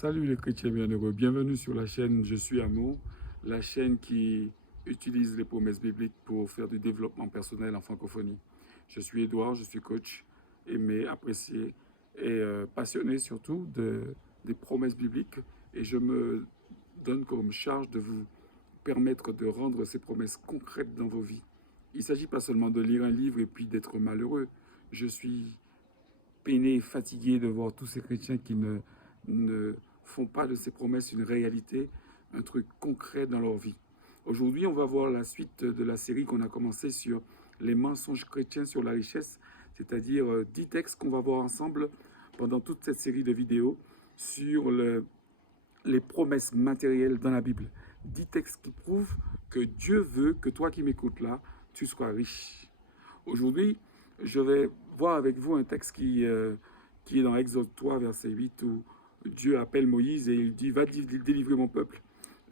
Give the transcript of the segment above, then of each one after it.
Salut les chrétiens bienheureux, bienvenue sur la chaîne Je suis Amour, la chaîne qui utilise les promesses bibliques pour faire du développement personnel en francophonie. Je suis Édouard, je suis coach, aimé, apprécié et passionné surtout des promesses bibliques et je me donne comme charge de vous permettre de rendre ces promesses concrètes dans vos vies. Il ne s'agit pas seulement de lire un livre et puis d'être malheureux. Je suis peiné et fatigué de voir tous ces chrétiens qui ne font pas de ces promesses une réalité, un truc concret dans leur vie. Aujourd'hui, on va voir la suite de la série qu'on a commencé sur les mensonges chrétiens sur la richesse, c'est-à-dire 10 textes qu'on va voir ensemble pendant toute cette série de vidéos sur les promesses matérielles dans la Bible. 10 textes qui prouvent que Dieu veut que toi qui m'écoutes là, tu sois riche. Aujourd'hui, je vais voir avec vous un texte qui est dans Exode 3, verset 8, où Dieu appelle Moïse et il dit « Va délivrer mon peuple ».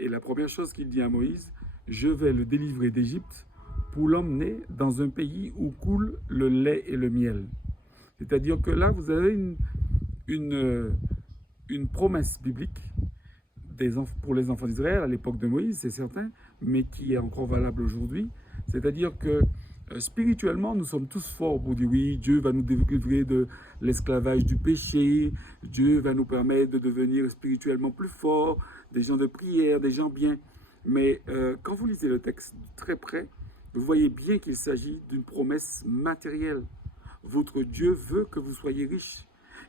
Et la première chose qu'il dit à Moïse, « Je vais le délivrer d'Égypte pour l'emmener dans un pays où coule le lait et le miel ». C'est-à-dire que là, vous avez une promesse biblique pour les enfants d'Israël à l'époque de Moïse, c'est certain, mais qui est encore valable aujourd'hui. C'est-à-dire que spirituellement, nous sommes tous forts pour dire oui, Dieu va nous délivrer de l'esclavage du péché, Dieu va nous permettre de devenir spirituellement plus forts, des gens de prière, des gens bien. Mais quand vous lisez le texte très près, vous voyez bien qu'il s'agit d'une promesse matérielle. Votre Dieu veut que vous soyez riches.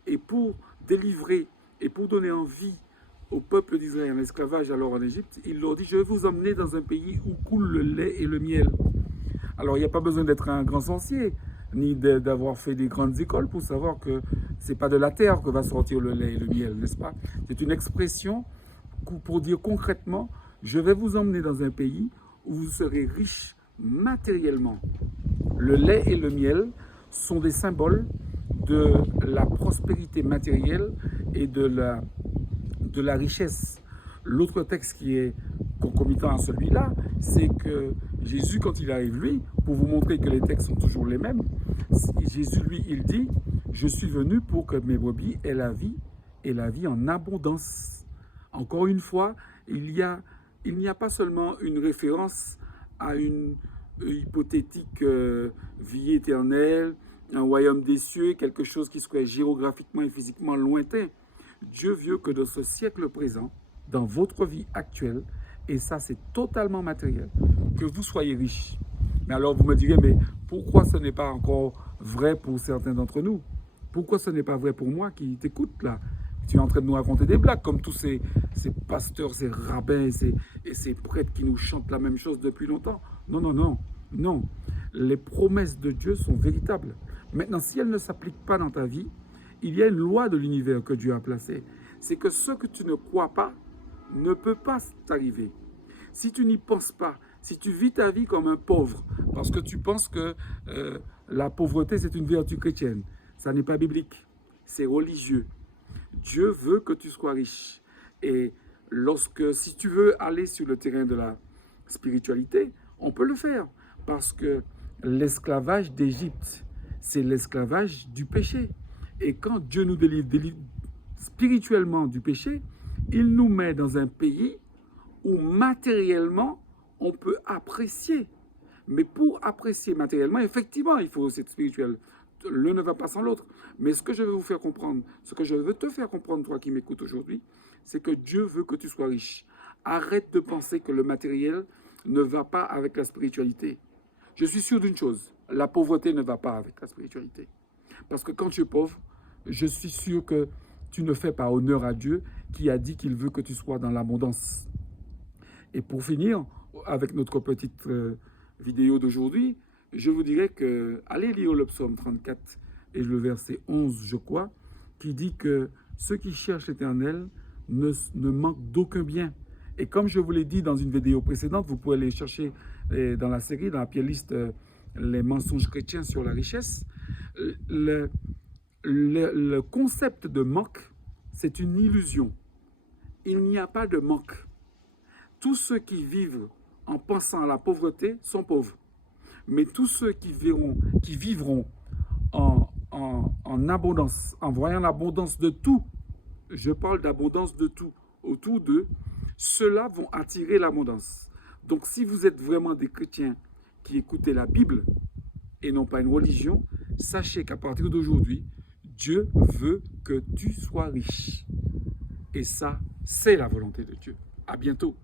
Et pour délivrer et pour donner envie au peuple d'Israël en esclavage alors en Égypte, il leur dit, je vais vous emmener dans un pays où coule le lait et le miel. Alors, il n'y a pas besoin d'être un grand sorcier, ni d'avoir fait des grandes écoles pour savoir que ce n'est pas de la terre que va sortir le lait et le miel, n'est-ce pas? C'est une expression pour dire concrètement, je vais vous emmener dans un pays où vous serez riche matériellement. Le lait et le miel sont des symboles de la prospérité matérielle et de la richesse. L'autre texte qui est concomitant à celui-là, c'est que Jésus, quand il arrive, lui, pour vous montrer que les textes sont toujours les mêmes, Jésus, lui, il dit « Je suis venu pour que mes brebis aient la vie, et la vie en abondance ». Encore une fois, il n'y a pas seulement une référence à une hypothétique vie éternelle, un royaume des cieux, quelque chose qui serait géographiquement et physiquement lointain. Dieu veut que dans ce siècle présent, dans votre vie actuelle, et ça c'est totalement matériel, que vous soyez riches. Mais alors vous me direz, mais pourquoi ce n'est pas encore vrai pour certains d'entre nous? Pourquoi ce n'est pas vrai pour moi qui t'écoute là? Tu es en train de nous raconter des blagues comme tous ces pasteurs, ces rabbins et ces prêtres qui nous chantent la même chose depuis longtemps. Non, non, non, non. Les promesses de Dieu sont véritables. Maintenant, si elles ne s'appliquent pas dans ta vie, il y a une loi de l'univers que Dieu a placée. C'est que ce que tu ne crois pas ne peut pas t'arriver. Si tu n'y penses pas, si tu vis ta vie comme un pauvre, parce que tu penses que la pauvreté c'est une vertu chrétienne, ça n'est pas biblique, c'est religieux. Dieu veut que tu sois riche. Et si tu veux aller sur le terrain de la spiritualité, on peut le faire. Parce que l'esclavage d'Égypte, c'est l'esclavage du péché. Et quand Dieu nous délivre spirituellement du péché, il nous met dans un pays où matériellement, on peut apprécier. Mais pour apprécier matériellement, effectivement, il faut aussi être spirituel. L'un ne va pas sans l'autre. Mais ce que je veux vous faire comprendre, ce que je veux te faire comprendre, toi qui m'écoutes aujourd'hui, c'est que Dieu veut que tu sois riche. Arrête de penser que le matériel ne va pas avec la spiritualité. Je suis sûr d'une chose, la pauvreté ne va pas avec la spiritualité. Parce que quand tu es pauvre, je suis sûr que tu ne fais pas honneur à Dieu qui a dit qu'il veut que tu sois dans l'abondance. Et pour finir, avec notre petite vidéo d'aujourd'hui, je vous dirais que allez lire le psaume 34 et le verset 11, je crois, qui dit que ceux qui cherchent l'Éternel ne manquent d'aucun bien. Et comme je vous l'ai dit dans une vidéo précédente, vous pouvez aller chercher dans la série, dans la playlist les mensonges chrétiens sur la richesse. Le concept de manque, c'est une illusion. Il n'y a pas de manque. Tous ceux qui vivent en pensant à la pauvreté sont pauvres. Mais tous ceux qui vivront en abondance, en voyant l'abondance de tout, je parle d'abondance de tout. Autour d'eux, ceux-là vont attirer l'abondance. Donc si vous êtes vraiment des chrétiens qui écoutez la Bible et non pas une religion, sachez qu'à partir d'aujourd'hui, Dieu veut que tu sois riche. Et ça, c'est la volonté de Dieu. À bientôt.